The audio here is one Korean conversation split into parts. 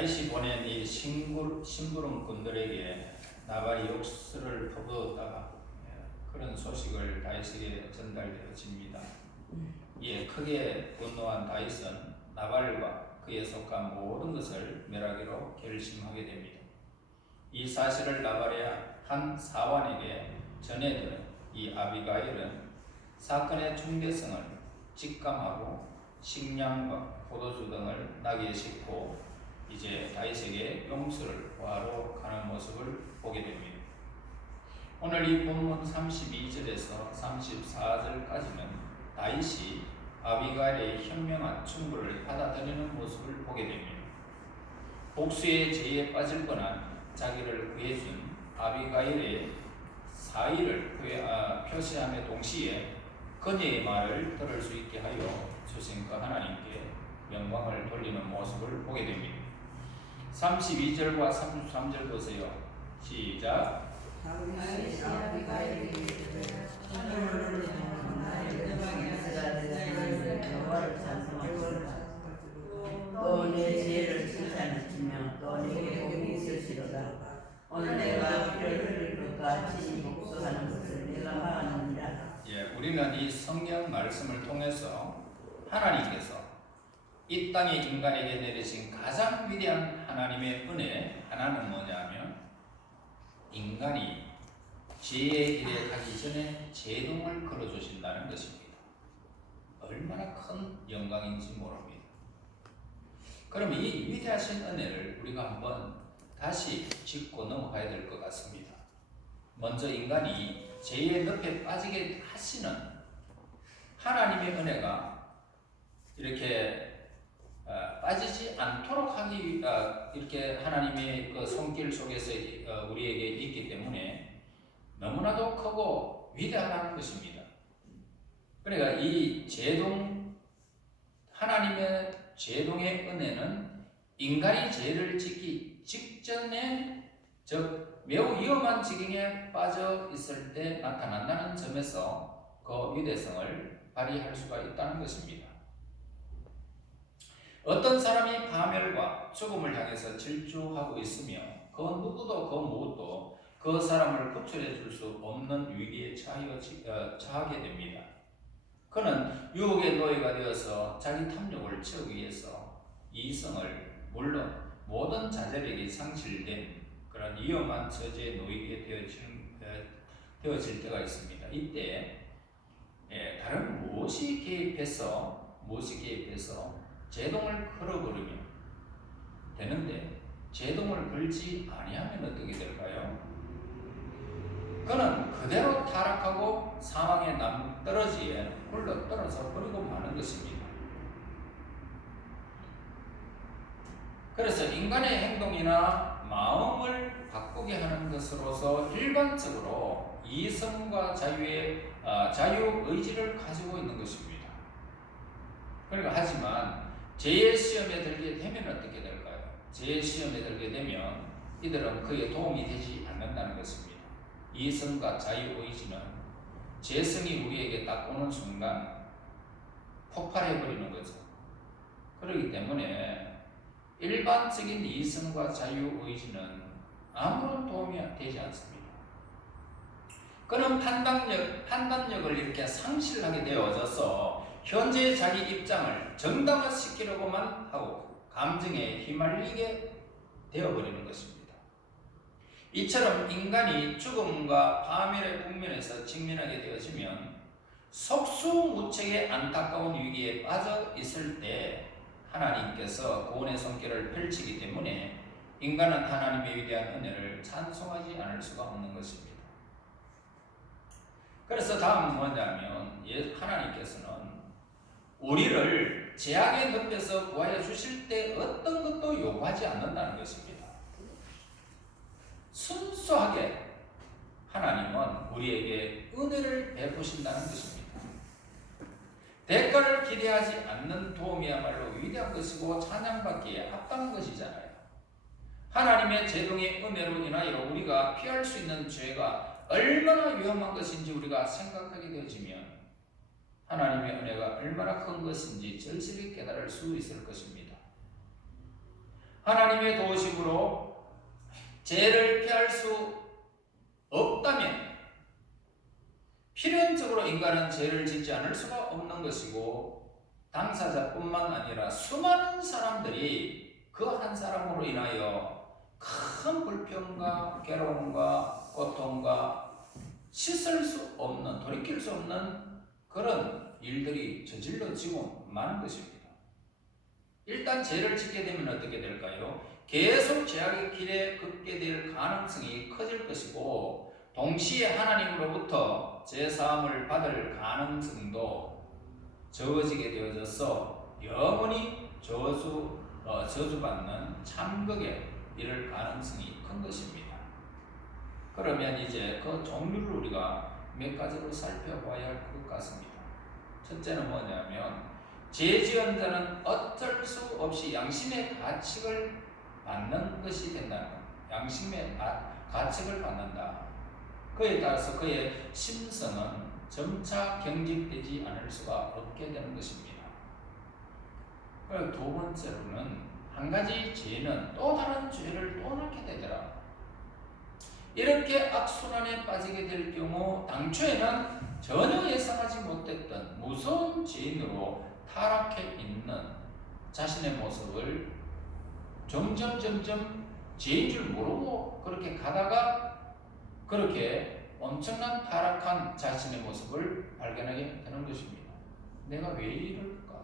다윗이 보낸 이 심부름꾼들에게 나발이 욕설을 퍼부었다가 그런 소식을 다윗에게 전달되어집니다. 이에 크게 분노한 다윗은 나발과 그에 속한 모든 것을 멸하기로 결심하게 됩니다. 이 사실을 나발의 한 사환에게 전해들은 이 아비가일은 사건의 중대성을 직감하고 식량과 포도주 등을 나귀에 싣고 이제 다윗에게 용서를 구하러 가는 모습을 보게 됩니다. 오늘 이 본문 32절에서 34절까지는 다윗이 아비가일의 현명한 충고를 받아들이는 모습을 보게 됩니다. 복수의 죄에 빠질 뻔한 자기를 구해준 아비가일의 사의를 표시함에 동시에 그녀의 말을 들을 수 있게 하여 주신 그 하나님께 영광을 돌리는 모습을 보게 됩니다. 32절과 33절 보세요. 시작. 또 내 죄를 칭찬하시며 또 내게 복이 있으시로다. 오늘 내가 피를 흘릴 것과 친히 복수하는 것을 내가 막았느니라. 우리는 이 성경 말씀을 통해서 하나님께서 이 땅에 인간에게 내리신 가장 위대한 하나님의 은혜 하나는 뭐냐면 인간이 죄의 길에 가기 전에 제동을 걸어주신다는 것입니다. 얼마나 큰 영광인지 모릅니다. 그럼 이 위대하신 은혜를 우리가 한번 다시 짚고 넘어가야 될 것 같습니다. 먼저 인간이 죄의 늪에 빠지게 하시는 하나님의 은혜가 이렇게 빠지지 않도록 하기 이렇게 하나님의 그 손길 속에서 우리에게 있기 때문에 너무나도 크고 위대한 것입니다. 그러니까 이 제동 하나님의 제동의 은혜는 인간이 죄를 짓기 직전에 즉 매우 위험한 지경에 빠져 있을 때 나타난다는 점에서 그 위대성을 발휘할 수가 있다는 것입니다. 어떤 사람이 파멸과 죽음을 향해서 질주하고 있으며 그 누구도 그 무엇도 그 사람을 구출해 줄 수 없는 위기에 처하게 됩니다. 그는 유혹의 노예가 되어서 자기 탐욕을 채우기 위해서 이성을 물론 모든 자제력이 상실된 그런 위험한 처지에 놓이게 되어질 때가 있습니다. 이때 다른 무엇이 개입해서 제동을 걸어버리면 되는데 제동을 걸지 아니하면 어떻게 될까요? 그는 그대로 타락하고 사망의 남떨어지에 굴러 떨어져 버리고 마는 것입니다. 그래서 인간의 행동이나 마음을 바꾸게 하는 것으로서 일반적으로 이성과 자유 의지를 가지고 있는 것입니다. 그러니까 하지만 죄의 시험에 들게 되면 어떻게 될까요? 죄의 시험에 들게 되면 이들은 그에 도움이 되지 않는다는 것입니다. 이성과 자유의지는 죄성이 우리에게 딱 오는 순간 폭발해버리는 거죠. 그렇기 때문에 일반적인 이성과 자유의지는 아무런 도움이 되지 않습니다. 그는 판단력을 이렇게 상실하게 되어져서 현재의 자기 입장을 정당화시키려고만 하고 감정에 휘말리게 되어버리는 것입니다. 이처럼 인간이 죽음과 파멸의 국면에서 직면하게 되어지면 속수무책의 안타까운 위기에 빠져 있을 때 하나님께서 구원의 손길을 펼치기 때문에 인간은 하나님의 위대한 은혜를 찬송하지 않을 수가 없는 것입니다. 그래서 다음은 뭐냐면 하나님께서는 우리를 죄악의 늪에서 구하여 주실 때 어떤 것도 요구하지 않는다는 것입니다. 순수하게 하나님은 우리에게 은혜를 베푸신다는 것입니다. 대가를 기대하지 않는 도움이야말로 위대한 것이고 찬양받기에 합당한 것이잖아요. 하나님의 제동의 은혜로 인하여 우리가 피할 수 있는 죄가 얼마나 위험한 것인지 우리가 생각하게 되어지면 하나님의 은혜가 얼마나 큰 것인지 절실히 깨달을 수 있을 것입니다. 하나님의 도우심으로 죄를 피할 수 없다면 필연적으로 인간은 죄를 짓지 않을 수가 없는 것이고, 당사자뿐만 아니라 수많은 사람들이 그 한 사람으로 인하여 큰 불평과 괴로움과 고통과 씻을 수 없는, 돌이킬 수 없는 그런 일들이 저질러지고 마는 것입니다. 일단 죄를 짓게 되면 어떻게 될까요? 계속 죄악의 길에 걷게 될 가능성이 커질 것이고, 동시에 하나님으로부터 죄사함을 받을 가능성도 적어지게 되어져서 영원히 저주받는 참극에 이를 가능성이 큰 것입니다. 그러면 이제 그 종류를 우리가 몇 가지로 살펴봐야 할 것 같습니다. 첫째는 뭐냐면, 죄 지은 자는 어쩔 수 없이 양심의 가책을 받는 것이 된다는 것. 양심의 가책을 받는다. 그에 따라서 그의 심성은 점차 경직되지 않을 수가 없게 되는 것입니다. 그리고 두 번째로는, 한 가지 죄는 또 다른 죄를 또 낳게 되더라. 이렇게 악순환에 빠지게 될 경우 당초에는 전혀 예상하지 못했던 무서운 죄인으로 타락해 있는 자신의 모습을 점점 죄인 줄 모르고 그렇게 가다가 그렇게 엄청난 타락한 자신의 모습을 발견하게 되는 것입니다. 내가 왜 이럴까?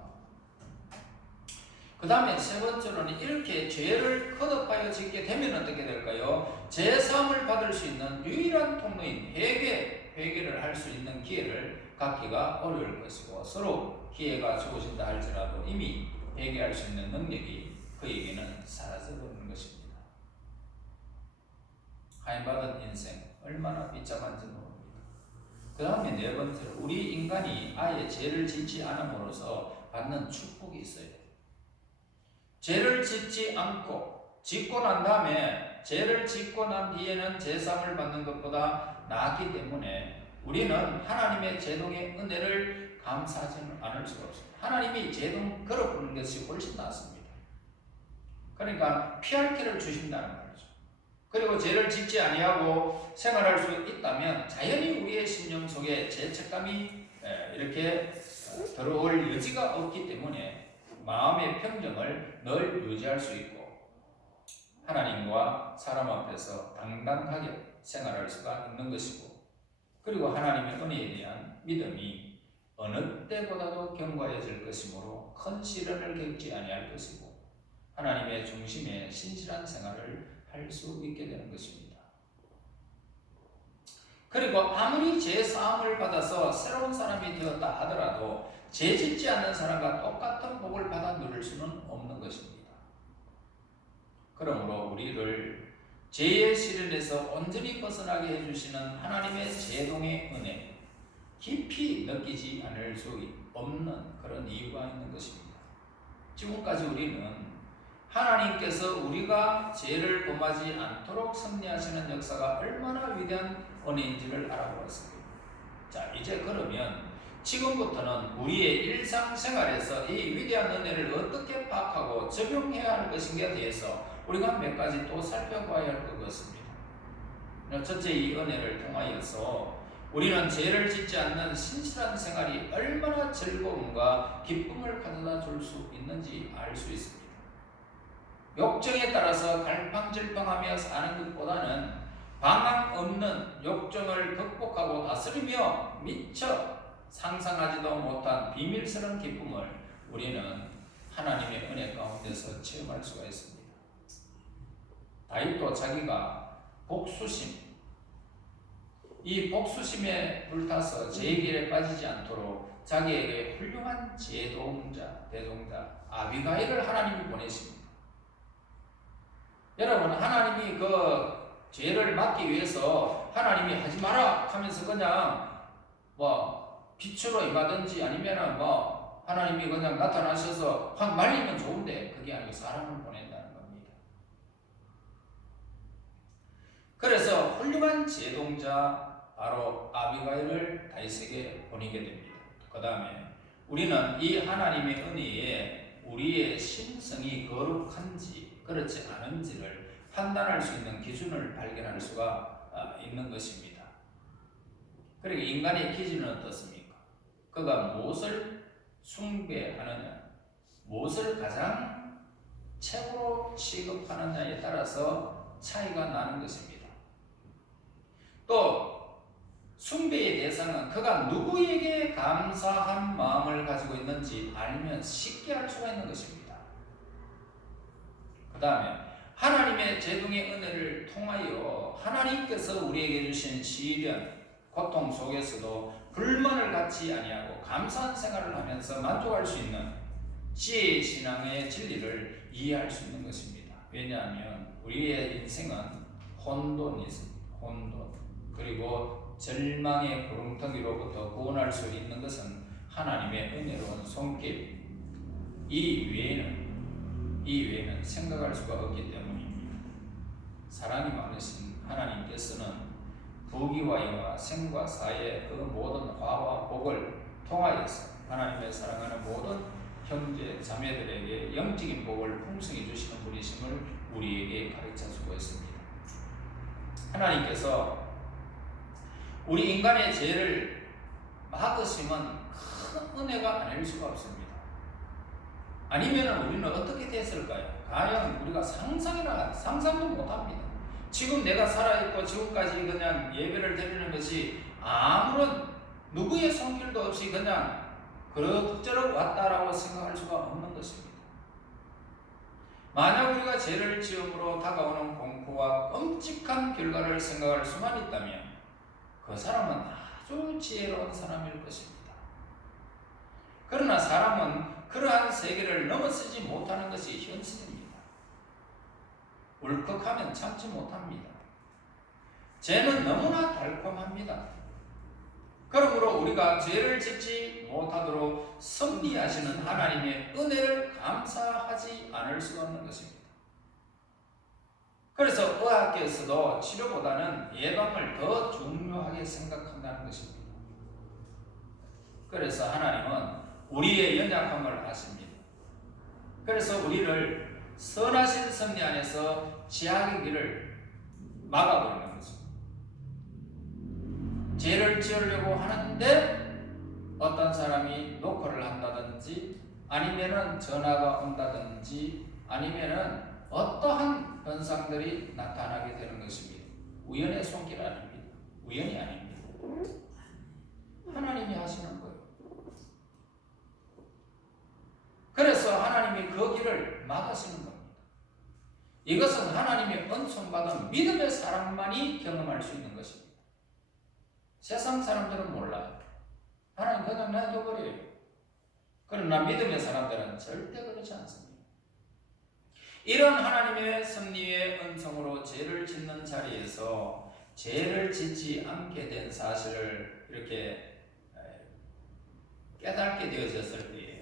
그 다음에 세 번째로는, 이렇게 죄를 거듭하여 짓게 되면 어떻게 될까요? 죄사함을 받을 수 있는 유일한 통로인 회개를 할 수 있는 기회를 갖기가 어려울 것이고, 서로 기회가 주어진다 할지라도 이미 회개할 수 있는 능력이 그에게는 사라져버리는 것입니다. 하인받은 인생 얼마나 비참한지 모릅니다. 그 다음에 네 번째로, 우리 인간이 아예 죄를 짓지 않음으로써 받는 축복이 있어요. 죄를 짓지 않고 짓고 난 다음에, 죄를 짓고 난 뒤에는 제사함을 받는 것보다 나았기 때문에 우리는 하나님의 제동의 은혜를 감사하지 않을 수가 없습니다. 하나님이 제동 걸어보는 것이 훨씬 낫습니다. 그러니까 피할 길을 주신다는 말이죠. 그리고 죄를 짓지 아니하고 생활할 수 있다면 자연히 우리의 심령 속에 죄책감이 이렇게 들어올 여지가 없기 때문에 마음의 평정을 늘 유지할 수 있고, 하나님과 사람 앞에서 당당하게 생활할 수가 있는 것이고, 그리고 하나님의 은혜에 대한 믿음이 어느 때보다도 견고해질 것이므로 큰 시련을 겪지 아니할 것이고, 하나님의 중심에 신실한 생활을 할 수 있게 되는 것입니다. 그리고 아무리 죄 사함을 받아서 새로운 사람이 되었다 하더라도 죄 짓지 않는 사람과 똑같은 복을 받아 누릴 수는 없는 것입니다. 그러므로 우리를 죄의 시련에서 온전히 벗어나게 해주시는 하나님의 제동의 은혜, 깊이 느끼지 않을 수 없는 그런 이유가 있는 것입니다. 지금까지 우리는 하나님께서 우리가 죄를 범하지 않도록 섭리하시는 역사가 얼마나 위대한 은혜인지를 알아보았습니다. 자, 이제 그러면 지금부터는 우리의 일상생활에서 이 위대한 은혜를 어떻게 파악하고 적용해야 할 것인가에 대해서 우리가 몇 가지 또 살펴봐야 할 것 같습니다. 첫째, 이 은혜를 통하여서 우리는 죄를 짓지 않는 신실한 생활이 얼마나 즐거움과 기쁨을 가져다 줄 수 있는지 알 수 있습니다. 욕정에 따라서 갈팡질팡하며 사는 것보다는 방황 없는 욕정을 극복하고 다스리며 미처 상상하지도 못한 비밀스러운 기쁨을 우리는 하나님의 은혜 가운데서 체험할 수가 있습니다. 다윗도 자기가 이 복수심에 불타서 죄의 길에 빠지지 않도록 자기에게 훌륭한 대동자 아비가일을 하나님이 보내십니다. 여러분, 하나님이 그 죄를 막기 위해서 하나님이 하지 마라 하면서 그냥 빛으로 임하든지 아니면은 하나님이 그냥 나타나셔서 확 말리면 좋은데, 그게 아니고 사람을 보낸다는 겁니다. 그래서 훌륭한 제동자 바로 아비가일을 다윗에게 보내게 됩니다. 그 다음에 우리는 이 하나님의 은혜에 우리의 심성이 거룩한지 그렇지 않은지를 판단할 수 있는 기준을 발견할 수가 있는 것입니다. 그러니까 인간의 기준은 어떻습니까? 그가 무엇을 숭배하느냐, 무엇을 가장 최고로 취급하느냐에 따라서 차이가 나는 것입니다. 또 숭배의 대상은 그가 누구에게 감사한 마음을 가지고 있는지 알면 쉽게 알 수가 있는 것입니다. 그 다음에 하나님의 제동의 은혜를 통하여 하나님께서 우리에게 주신 시련, 고통 속에서도 불만을 갖지 아니하고 감사한 생활을 하면서 만족할 수 있는 지혜의 신앙의 진리를 이해할 수 있는 것입니다. 왜냐하면 우리의 인생은 혼돈이 있습니다. 혼돈. 그리고 절망의 구렁텅이로부터 구원할 수 있는 것은 하나님의 은혜로운 손길. 이 외에는 생각할 수가 없기 때문입니다. 사랑이 많으신 하나님께서는 부귀와 영화, 생과 사의 그 모든 화와 복을 통하여서 하나님의 사랑하는 모든 형제 자매들에게 영적인 복을 풍성히 주시는 분이심을 우리에게 가르쳐 주고 있습니다. 하나님께서 우리 인간의 죄를 막으시면 큰 은혜가 아닐 수가 없습니다. 아니면 우리는 어떻게 됐을까요? 과연 우리가 상상도 못합니다. 지금 내가 살아있고 지금까지 그냥 예배를 드리는 것이 아무런 누구의 손길도 없이 그냥 그럭저럭 왔다라고 생각할 수가 없는 것입니다. 만약 우리가 죄를 지음으로 다가오는 공포와 끔찍한 결과를 생각할 수만 있다면 그 사람은 아주 지혜로운 사람일 것입니다. 그러나 사람은 그러한 세계를 넘어서지 못하는 것이 현실입니다. 울컥하면 참지 못합니다. 죄는 너무나 달콤합니다. 그러므로 우리가 죄를 짓지 못하도록 섭리하시는 하나님의 은혜를 감사하지 않을 수가 없는 것입니다. 그래서 의학계에서도 치료보다는 예방을 더 중요하게 생각한다는 것입니다. 그래서 하나님은 우리의 연약함을 아십니다. 그래서 우리를 선하신 섭리 안에서 지향의 길을 막아버리는 것입니다. 죄를 지으려고 하는데 어떤 사람이 노크를 한다든지 아니면은 전화가 온다든지 아니면은 어떠한 현상들이 나타나게 되는 것입니다. 우연의 손길 아닙니다. 우연이 아닙니다. 하나님이 하시는 거예요. 그래서 하나님이 그 길을 막으시는 겁니다. 이것은 하나님의 은총받은 믿음의 사람만이 경험할 수 있는 것입니다. 세상 사람들은 몰라요. 하나님 그냥 놔둬버려요. 그러나 믿음의 사람들은 절대 그렇지 않습니다. 이런 하나님의 섭리의 은총으로 죄를 짓는 자리에서 죄를 짓지 않게 된 사실을 이렇게 깨닫게 되어졌을 때에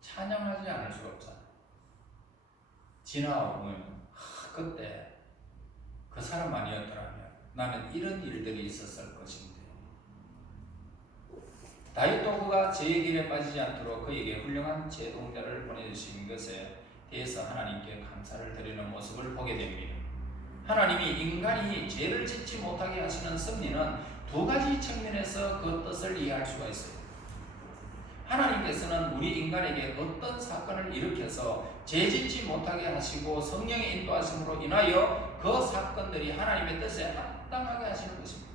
찬양하지 않을 수가 없잖아요. 지나오면 그때 그 사람 아니었더라면 나는 이런 일들이 있었을 것인데 다윗도 그가 죄의 길에 빠지지 않도록 그에게 훌륭한 제동자를 보내주신 것에 대해서 하나님께 감사를 드리는 모습을 보게 됩니다. 하나님이 인간이 죄를 짓지 못하게 하시는 섭리는 두 가지 측면에서 그 뜻을 이해할 수가 있어요. 하나님께서는 우리 인간에게 어떤 사건을 일으켜서 죄 짓지 못하게 하시고 성령의 인도하심으로 인하여 그 사건들이 하나님의 뜻에 합당하게 하시는 것입니다.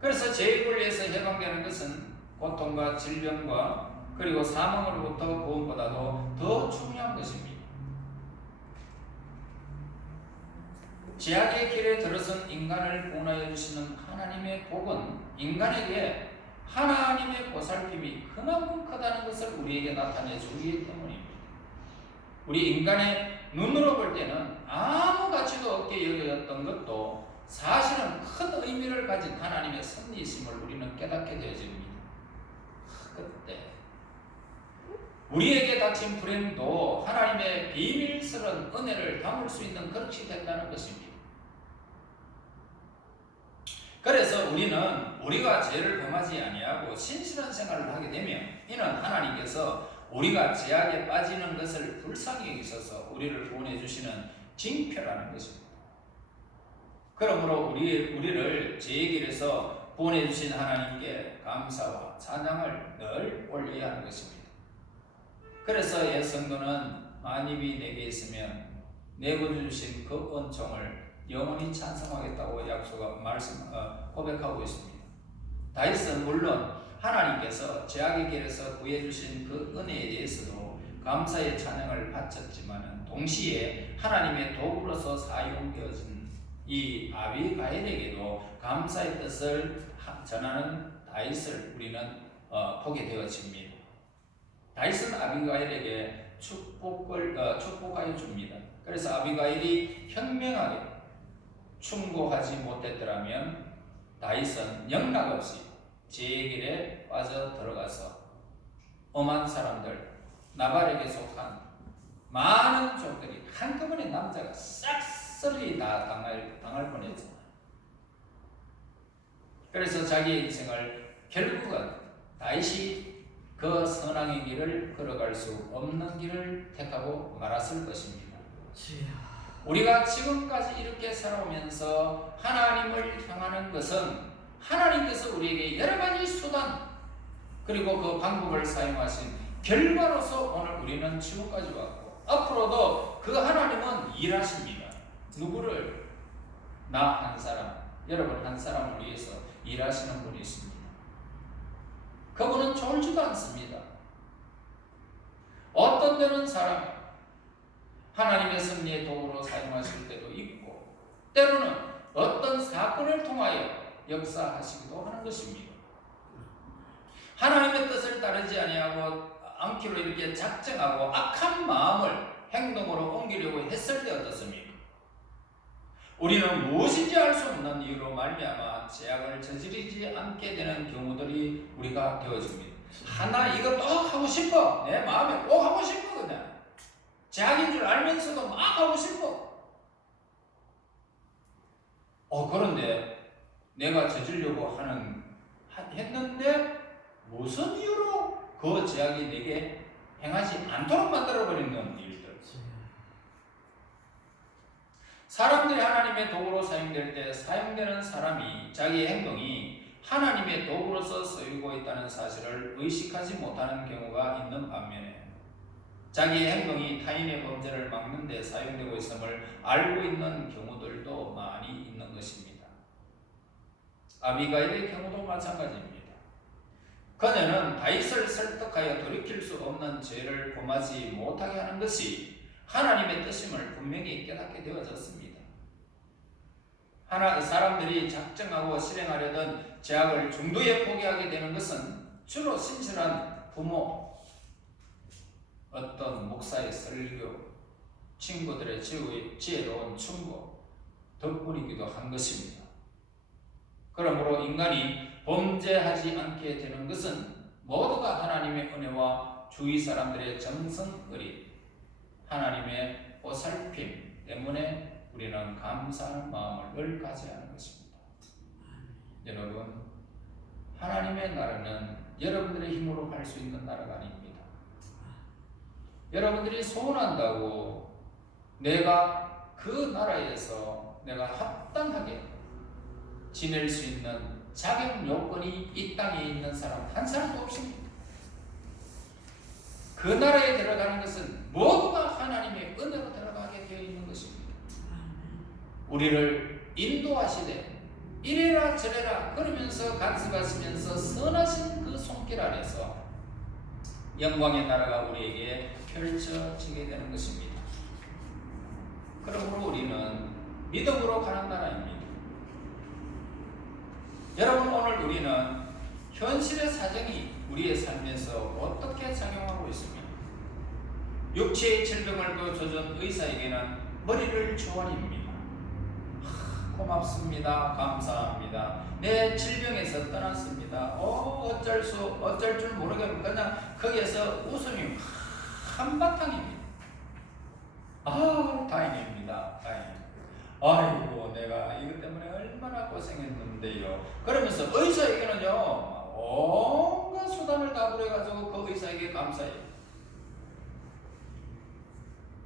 그래서 죄의 권리에서 해방되는 것은 고통과 질병과 그리고 사망으로부터 구원보다도 더 중요한 것입니다. 죄악의 길에 들어선 인간을 구원하여 주시는 하나님의 복은 인간에게 하나님의 보살핌이 그만큼 크다는 것을 우리에게 나타내 주기 때문입니다. 우리 인간의 눈으로 볼 때는 아무 가치도 없게 여겨졌던 것도 사실은 큰 의미를 가진 하나님의 섭리이심을 우리는 깨닫게 되어집니다. 그때 우리에게 닥친 불행도 하나님의 비밀스러운 은혜를 담을 수 있는 그릇이 된다는 것입니다. 그래서 우리는 우리가 죄를 범하지 아니하고 신실한 생활을 하게 되면 이는 하나님께서 우리가 죄악에 빠지는 것을 불쌍히 여기셔서 우리를 구원해 주시는 징표라는 것입니다. 그러므로 우리를 죄의 길에서 구원해 주신 하나님께 감사와 찬양을 늘 올려야 하는 것입니다. 그래서 옛 성도는 만입이 내게 있으면 내 구주 주신 그 은총을 영원히 찬송하겠다고 고백하고 있습니다. 다윗은 물론 하나님께서 죄악의 길에서 구해주신 그 은혜에 대해서도 감사의 찬양을 바쳤지만 동시에 하나님의 도구로서 사용되어진 이 아비가일에게도 감사의 뜻을 전하는 다윗을 우리는 보게 되어집니다. 다윗은 아비가일에게 축복하여 줍니다. 그래서 아비가일이 현명하게 충고하지 못했더라면 다윗은 영락없이 죄의 길에 빠져 들어가서 엄한 사람들, 나발에게 속한 많은 종들이 한꺼번에 남자가 싹쓸이 다 당할 뻔했죠. 그래서 자기의 인생을 결국은 다윗이 그 선왕의 길을 걸어갈 수 없는 길을 택하고 말았을 것입니다. 우리가 지금까지 이렇게 살아오면서 하나님을 향하는 것은 하나님께서 우리에게 여러 가지 수단 그리고 그 방법을 사용하신 결과로서 오늘 우리는 지금까지 왔고 앞으로도 그 하나님은 일하십니다. 누구를? 나 한 사람, 여러분 한 사람을 위해서 일하시는 분이 있습니다. 그분은 졸지도 않습니다. 어떤 때는 사람 하나님의 섭리의 도구로 사용하실 때도 있고 때로는 어떤 사건을 통하여 역사하시기도 하는 것입니다. 하나님의 뜻을 따르지 않기로 이렇게 작정하고 악한 마음을 행동으로 옮기려고 했을 때 어떻습니까? 우리는 무엇인지 알 수 없는 이유로 말미암아 죄악을 저지르지 않게 되는 경우들이 우리가 되어집니다. 하나 이거 또 하고 싶어. 내 마음에 꼭 하고 싶어. 그냥 죄악인 줄 알면서도 막 하고 싶어. 그런데 내가 저지르려고 했는데 무슨 이유로 그 죄악이 내게 행하지 않도록 만들어버리는 일들. 사람들이 하나님의 도구로 사용될 때 사용되는 사람이 자기의 행동이 하나님의 도구로서 쓰이고 있다는 사실을 의식하지 못하는 경우가 있는 반면에 자기의 행동이 타인의 범죄를 막는 데 사용되고 있음을 알고 있는 경우들도 많이 있는 것입니다. 아비가일의 경우도 마찬가지입니다. 그녀는 다윗을 설득하여 돌이킬 수 없는 죄를 범하지 못하게 하는 것이 하나님의 뜻임을 분명히 깨닫게 되어졌습니다. 사람들이 작정하고 실행하려던 죄악을 중도에 포기하게 되는 것은 주로 신실한 부모, 어떤 목사의 설교, 친구들의 지혜로운 충고 덕분이기도 한 것입니다. 그러므로 인간이 범죄하지 않게 되는 것은 모두가 하나님의 은혜와 주위 사람들의 정성의리, 하나님의 보살핌 때문에 우리는 감사하는 마음을 늘 가져야 하는 것입니다. 여러분, 하나님의 나라는 여러분들의 힘으로 갈 수 있는 나라가 아닙니다. 여러분들이 소원한다고 내가 그 나라에서 내가 합당하게 지낼 수 있는 자격 요건이 이 땅에 있는 사람 한 사람도 없습니다. 그 나라에 들어가는 것은 모두가 하나님의 은혜로 들어가게 되어 있는 것입니다. 우리를 인도하시되 이래라 저래라 그러면서 간섭하시면서 선하신 그 손길 안에서 영광의 나라가 우리에게 펼쳐지게 되는 것입니다. 그러므로 우리는 믿음으로 가는 나라입니다. 여러분, 오늘 우리는 현실의 사정이 우리의 삶에서 어떻게 작용하고 있으며 육체의 질병을 고쳐준 의사에게는 머리를 조아립니다. 고맙습니다. 감사합니다. 내 질병에서 떠났습니다. 어쩔 줄 모르겠고 그냥 거기에서 웃음이 한바탕입니다. 다행입니다. 다행입니다. 아이고 내가 이것 때문에 얼마나 고생했는데요. 그러면서 의사에게는요 온갖 수단을 다 부려가지고 그 의사에게 감사해요.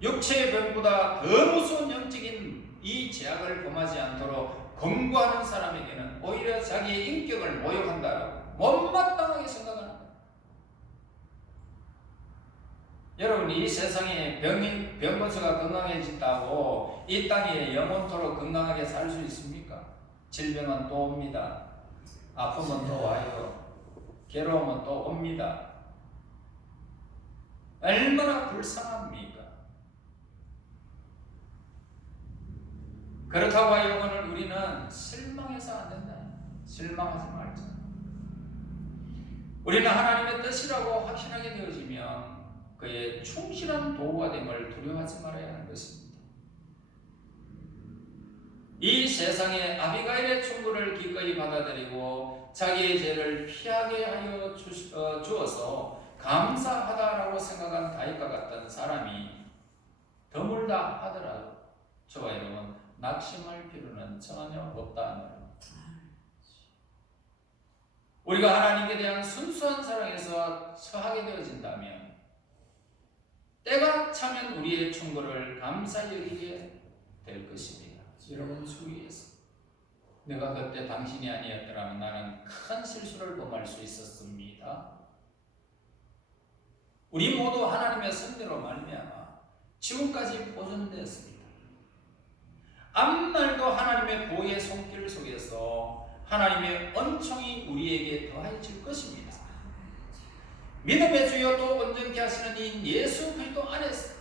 육체의 병보다 더 무서운 영적인 이 죄악을 범하지 않도록 권고하는 사람에게는 오히려 자기의 인격을 모욕한다라고 못마땅하게 생각하는 거예요. 여러분 이 세상에 병 고쳐가 건강해진다고 이 땅에 영원토록 건강하게 살 수 있습니까? 질병은 또 옵니다. 아픔은 또 와요. 괴로움은 또 옵니다. 얼마나 불쌍합니까? 그렇다고 하여금 우리는 실망해서 안 된다. 실망하지 말자. 우리는 하나님의 뜻이라고 확신하게 되어지면 그의 충실한 도구가 됨을 두려워하지 말아야 하는 것입니다. 이 세상에 아비가일의 충고를 기꺼이 받아들이고 자기의 죄를 피하게 하여 주어서 감사하다라고 생각한 다윗과 같은 사람이 드물다 하더라도 저와 여러분 낙심할 필요는 전혀 없다. 우리가 하나님께 대한 순수한 사랑에서 처하게 되어진다면 때가 차면 우리의 충고를 감사히 여기게 될 것입니다. 여러분 주의해서 내가 그때 당신이 아니었더라면 나는 큰 실수를 범할 수 있었습니다. 우리 모두 하나님의 섭리로 말미암아 지금까지 보존되었습니다. 앞날도 하나님의 보호의 손길 속에서 하나님의恩宠이 우리에게 더해질 것입니다. 믿음의 주여 또 온전케 하시는 이 예수 그리스도 안에서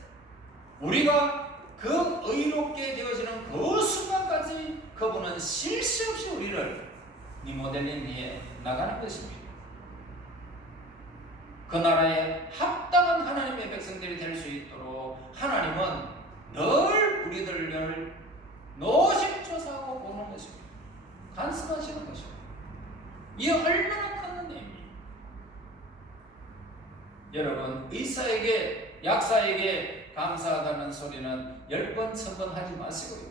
우리가 그 의롭게 되어지는 그 순간까지 그분은 쉴 새 없이 우리를 리모델링해 나가는 것입니다. 그 나라에 합당한 하나님의 백성들이 될 수 있도록 하나님은 늘 우리들을 노심초사하고 보는 것입니다. 간섭하시는 것입니다. 이 얼마나 큰 은혜입니다. 여러분 의사에게 약사에게 감사하다는 소리는 10번 1000번 하지 마시고요.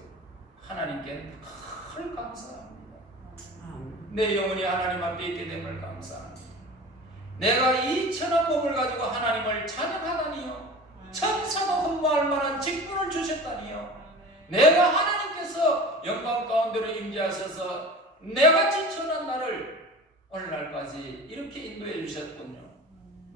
하나님께 늘 감사합니다. 내 영혼이 하나님 앞에 있게 됨을 감사합니다. 내가 이 천한 몸을 가지고 하나님을 찬양하다니요. 천사도 흠모할 만한 직분을 주셨다니요. 내가 하나님께서 영광 가운데로 임재하셔서 내가 지천한 나를 오늘날까지 이렇게 인도해 주셨군요.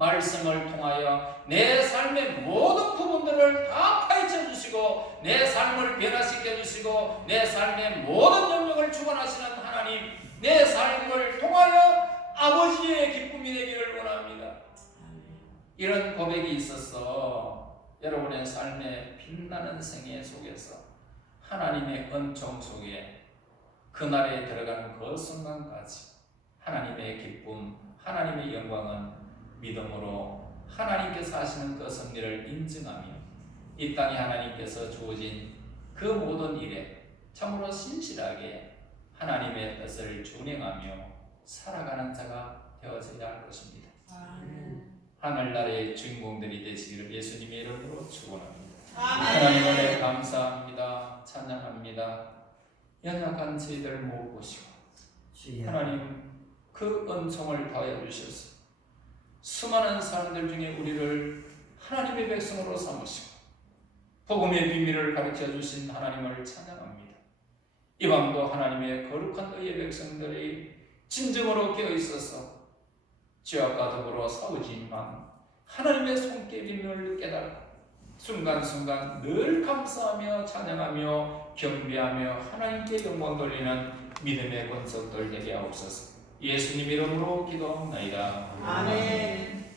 말씀을 통하여 내 삶의 모든 부분들을 다 파헤쳐 주시고 내 삶을 변화시켜 주시고 내 삶의 모든 영역을 주관하시는 하나님, 내 삶을 통하여 아버지의 기쁨이 되기를 원합니다. 이런 고백이 있어서 여러분의 삶의 빛나는 생애 속에서 하나님의 은총 속에 그날에 들어가는 그 순간까지 하나님의 기쁨, 하나님의 영광은 믿음으로 하나님께서 하시는 그 섭리를 인증하며 이 땅에 하나님께서 주어진 그 모든 일에 참으로 신실하게 하나님의 뜻을 준행하며 살아가는 자가 되어져야 할 것입니다. 하늘나라의 주인공들이 되시기를 예수님의 이름으로 축원합니다. 하나님 은혜 감사합니다. 찬양합니다. 연약한 저희들 모으고 보시고 하나님 그 은총을 더해 주셔서 수많은 사람들 중에 우리를 하나님의 백성으로 삼으시고 복음의 비밀을 가르쳐 주신 하나님을 찬양합니다. 이 밤도 하나님의 거룩한 의의 백성들이 진정으로 깨어 있어서 죄악과 더불어 싸우지만 하나님의 손길임을 깨달고 순간순간 늘 감사하며 찬양하며 경배하며 하나님께 영광 돌리는 믿음의 권속들 되게 하옵소서. 예수님 이름으로 기도합니다. 아멘.